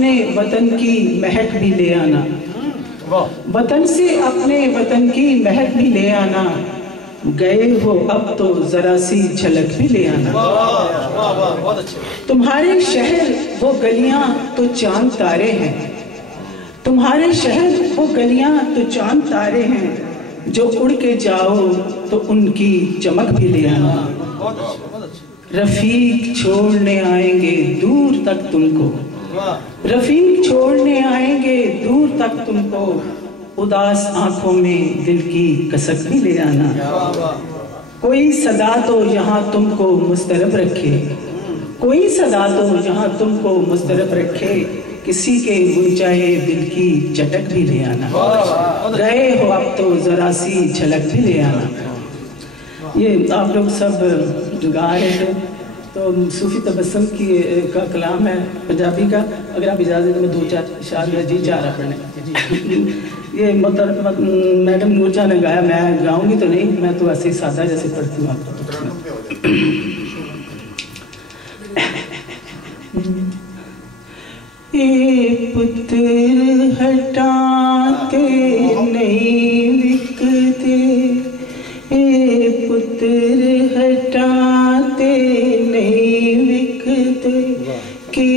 अपने वतन की महक भी ले आना, वतन से अपने वतन की महक भी ले आना, गए हो अब तो जरा सी झलक भी ले आना। तुम्हारे शहर वो गलियां तो चांद तारे हैं, तुम्हारे शहर वो गलियां तो चांद तारे हैं, जो उड़ के जाओ तो उनकी चमक भी ले आना। रफीक छोड़ने आएंगे दूर तक तुमको, रफीक छोड़ने आएंगे दूर तक तुमको, उदास आंखों में दिल की कसक भी ले आना। कोई सदा तो यहाँ तुमको मुस्तरब रखे, कोई सदा तो यहाँ तुमको मुस्तरब रखे, किसी के गुंजाए दिल की चटक भी ले आना। गए हो अब तो जरा सी झलक भी ले आना। ये आप लोग सब जो गा रहे थे तो सूफी तबस्सुम की का कलाम है पंजाबी का। अगर आप इजाज़त में दो चार शार जी चाह रहा पढ़ने। ये मैडम नूरजहां ने गाया, मैं गाऊंगी तो नहीं, मैं तो ऐसे ही सादा जैसे पढ़ती हूँ आपको। ये पुत्र हटाते नहीं बिकते, ये पुत्र हटाते नहीं बिकते, कि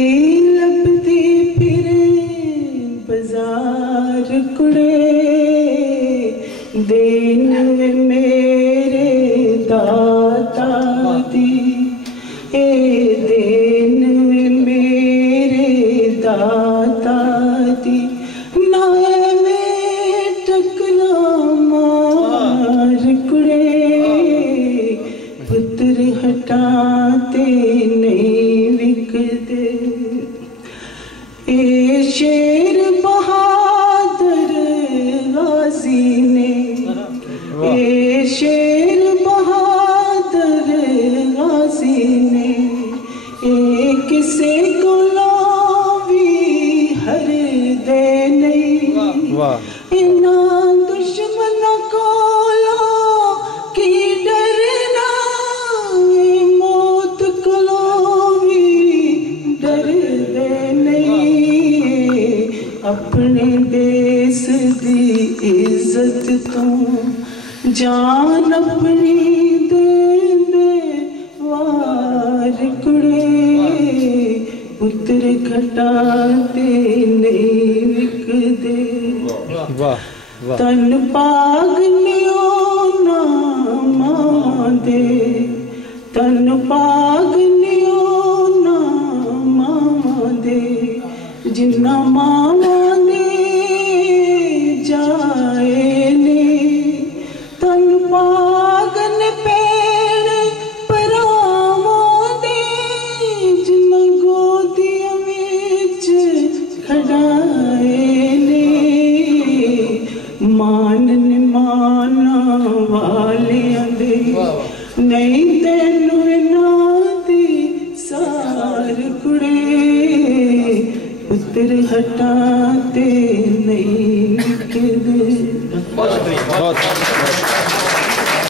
लपते फिर बाजार कुड़े, देन में मेरे दाता दी, ए देन में मेरे दाता दी, नाए में टकरा मार कुड़े, पुत्र हटाते नहीं बिकते। ए शेर बहादुर गाजी ने, ए शेर बहादुर गाजी ने, ए किसे गुलाबी हर दे नहीं, इना दुश्मन को की डरना, मौत को भी डर दे नहीं, अपने देश दी इज्जत तो जान अपनी दे दे वार कुड़े, पुत्र खटाते नहीं विकदे। तन पागनियो ना मांदे, तन पागनियो ना मांदे, जिन्ना मांदे जाए ने, तन पागन पेड़ परामांदे, जिन्ना गोदिया विच खड़ाए ने, मानन माना वालियां दे, नहीं तेनू इन्हां दी सार कुड़े, पुत्र हटाते नहीं बिकदे।